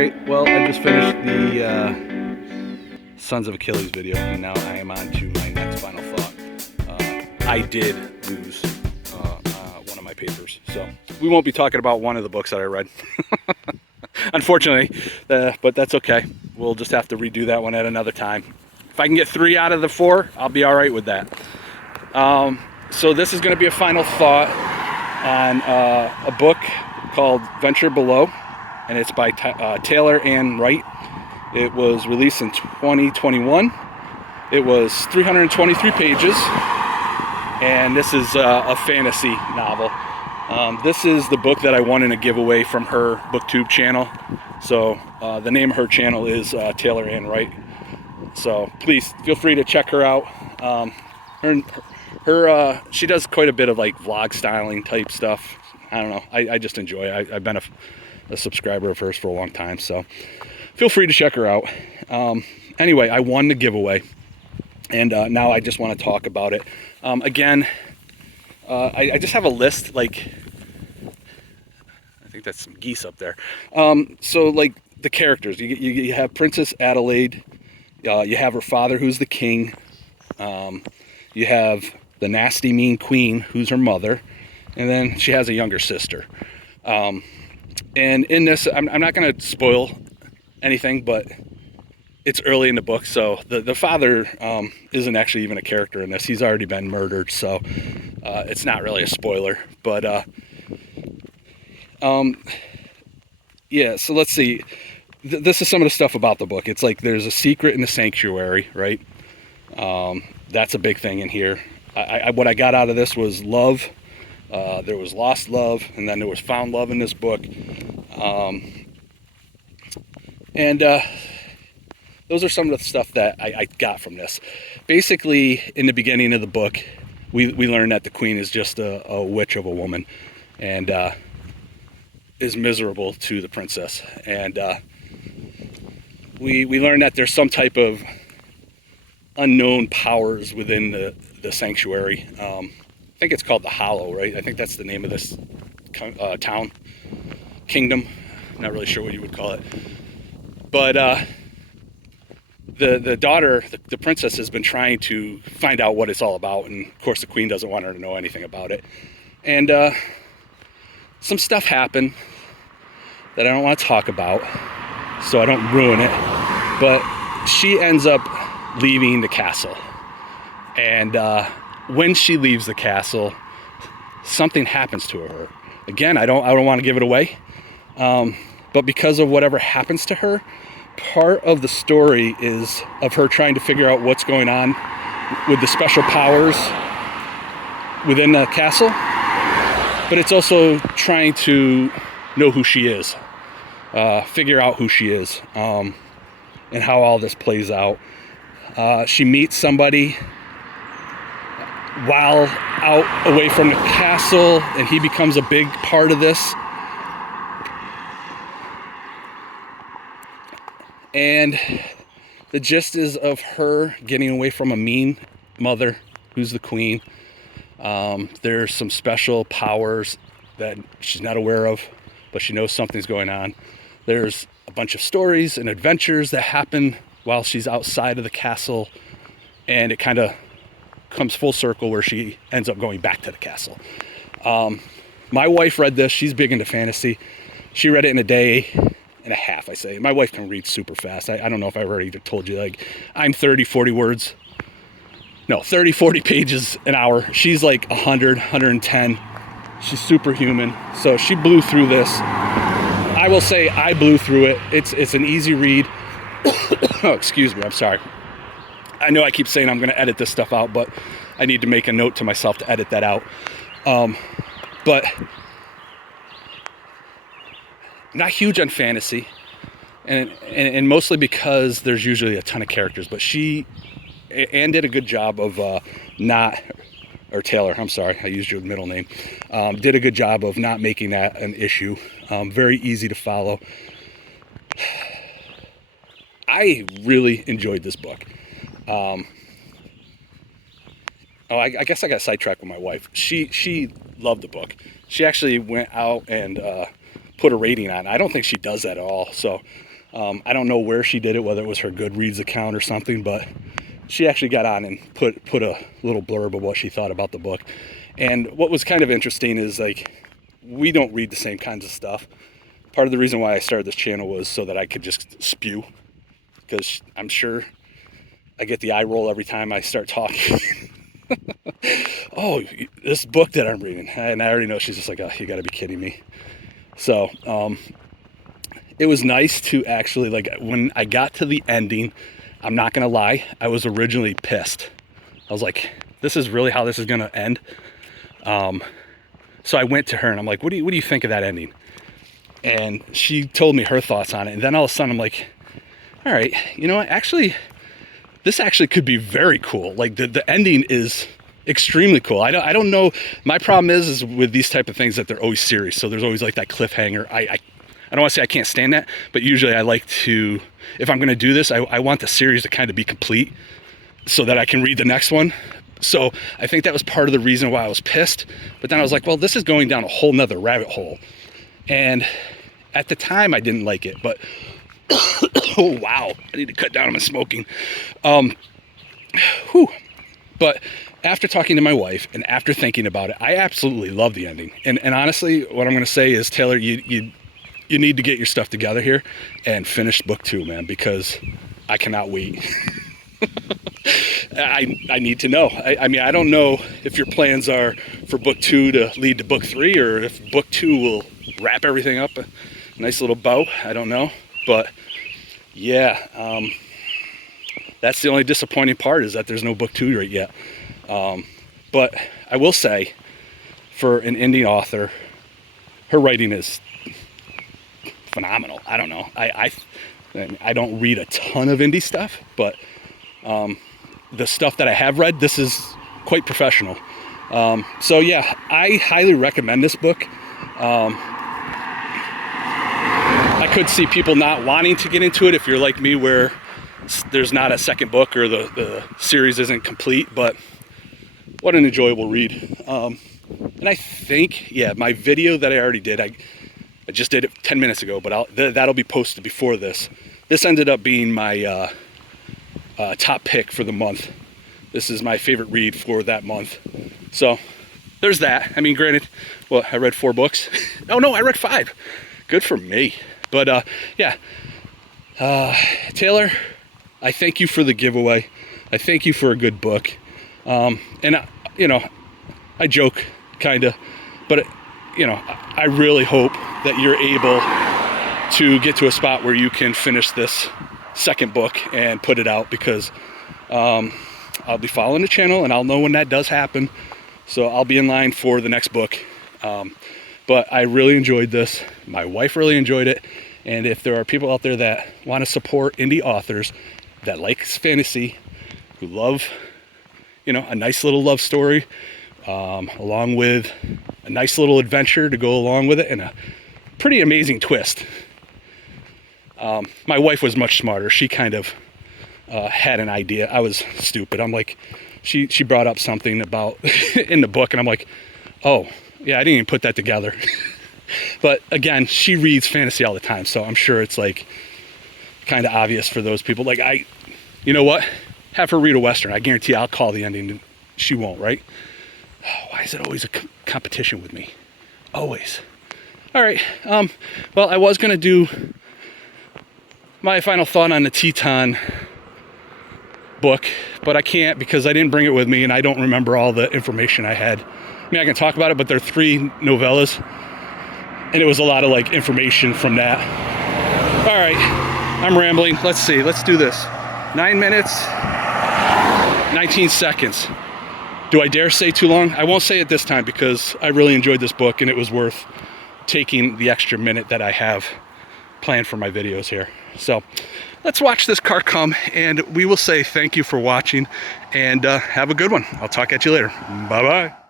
Alright, well, I just finished the Sons of Achilles video, and now I am on to my next final thought. I did lose one of my papers, so we won't be talking about one of the books that I read. Unfortunately, but that's okay. We'll just have to redo that one at another time. If I can get 3 out of the 4, I'll be alright with that. So this is going to be a final thought on a book called Venture Below, and it's by Taylor Ann Wright. It was released in 2021. It was 323 pages, and this is a fantasy novel. This is the book that I won in a giveaway from her booktube channel. So the name of her channel is Taylor Ann Wright. So please feel free to check her out. She does quite a bit of like vlog styling type stuff. I don't know. I just enjoy it. I've been a subscriber of hers for a long time, so feel free to check her out. Anyway, I won the giveaway, and now I just want to talk about it. Again, I just have a list, like, I think that's some geese up there. So, like, the characters. You have Princess Adelaide. You have her father, who's the king. You have the nasty, mean queen, who's her mother. And then she has a younger sister. And in this, I'm not going to spoil anything, but it's early in the book, so the father isn't actually even a character in this. He's already been murdered, so it's not really a spoiler. But yeah, so let's see. This is some of the stuff about the book. It's like there's a secret in the sanctuary, right? That's a big thing in here. What I got out of this was love. There was lost love, and then there was found love in this book. Those are some of the stuff that I got from this. Basically, in the beginning of the book, we learn that the queen is just a witch of a woman, and is miserable to the princess. And we learn that there's some type of unknown powers within the sanctuary. I think it's called the Hollow, right? I think that's the name of this town, kingdom. Not really sure what you would call it. But the daughter, the princess, has been trying to find out what it's all about, and of course the queen doesn't want her to know anything about it. And some stuff happened that I don't want to talk about, so I don't ruin it. But she ends up leaving the castle, and when she leaves the castle, something happens to her. Again, I don't want to give it away, but because of whatever happens to her, part of the story is of her trying to figure out what's going on with the special powers within the castle, but it's also trying to know who she is, figure out who she is, and how all this plays out. She meets somebody while out away from the castle, and he becomes a big part of this. And the gist is of her getting away from a mean mother who's the queen. There's some special powers that she's not aware of, but she knows something's going on. There's a bunch of stories and adventures that happen while she's outside of the castle, and it kind of comes full circle where she ends up going back to the castle. My wife read this. She's big into fantasy. She read it in a day and a half, I say. My wife can read super fast. I don't know if I've already told you, like, I'm 30, 40 words. No, 30, 40 pages an hour. She's like 100, 110. She's superhuman. So she blew through this. I will say I blew through it. It's an easy read. Oh, excuse me. I'm sorry. I know I keep saying I'm going to edit this stuff out, but I need to make a note to myself to edit that out. But not huge on fantasy, and mostly because there's usually a ton of characters. But Anne did a good job of Taylor, I'm sorry, I used your middle name, did a good job of not making that an issue. Very easy to follow. I really enjoyed this book. I guess I got sidetracked with my wife. She loved the book. She actually went out and put a rating on it. I don't think she does that at all. So I don't know where she did it, whether it was her Goodreads account or something, but she actually got on and put a little blurb of what she thought about the book. And what was kind of interesting is, like, we don't read the same kinds of stuff. Part of the reason why I started this channel was so that I could just spew, because I'm sure I get the eye roll every time I start talking. Oh, this book that I'm reading, and I already know she's just like, oh, you gotta be kidding me. So it was nice to actually, like, when I got to the ending, I'm not gonna lie, I was originally pissed. I was like, this is really how this is gonna end. So I went to her and I'm like, what do you think of that ending? And she told me her thoughts on it. And then all of a sudden I'm like, all right, you know what? Actually, this actually could be very cool. Like, the ending is extremely cool. I don't know. My problem is with these type of things that they're always serious. So there's always like that cliffhanger. I don't want to say I can't stand that, but usually I like to, if I'm going to do this, I want the series to kind of be complete so that I can read the next one. So I think that was part of the reason why I was pissed. But then I was like, well, this is going down a whole nother rabbit hole. And at the time I didn't like it, but oh wow, I need to cut down on my smoking. But after talking to my wife and after thinking about it, I absolutely love the ending. And honestly, what I'm going to say is, Taylor, you need to get your stuff together here and finish book 2, man, because I cannot wait. I need to know. I mean, I don't know if your plans are for book 2 to lead to book 3, or if book 2 will wrap everything up a nice little bow. I don't know. But yeah, that's the only disappointing part, is that there's no book 2 right yet. But I will say, for an indie author, her writing is phenomenal. I don't know. I don't read a ton of indie stuff, but the stuff that I have read, this is quite professional. So yeah, I highly recommend this book. I could see people not wanting to get into it if you're like me, where there's not a second book or the series isn't complete, but what an enjoyable read. And I think, yeah, my video that I already did, I just did it 10 minutes ago, but that'll be posted before this. This ended up being my top pick for the month. This is my favorite read for that month. So there's that. I mean, granted, well, I read 4 books. Oh no, I read 5. Good for me. But yeah, Taylor, I thank you for the giveaway. I thank you for a good book. And you know, I joke kinda, but you know, I really hope that you're able to get to a spot where you can finish this second book and put it out, because I'll be following the channel and I'll know when that does happen. So I'll be in line for the next book. But I really enjoyed this. My wife really enjoyed it. And if there are people out there that want to support indie authors that likes fantasy, who love, you know, a nice little love story, along with a nice little adventure to go along with it, and a pretty amazing twist. My wife was much smarter. She kind of had an idea. I was stupid. I'm like, she brought up something about in the book, and I'm like, oh yeah, I didn't even put that together. But again, she reads fantasy all the time, so I'm sure it's like kind of obvious for those people. Like, you know what? Have her read a Western. I guarantee I'll call the ending. She won't, right? Why is it always a competition with me? Always. All right. Well, I was going to do my final thought on the Teton book, but I can't because I didn't bring it with me and I don't remember all the information I had. I mean, I can talk about it, but there are 3 novellas, and it was a lot of like information from that. All right, I'm rambling. Let's see. Let's do this. 9 minutes, 19 seconds. Do I dare say too long? I won't say it this time because I really enjoyed this book and it was worth taking the extra minute that I have planned for my videos here. So let's watch this car come, and we will say thank you for watching, and have a good one. I'll talk at you later. Bye-bye.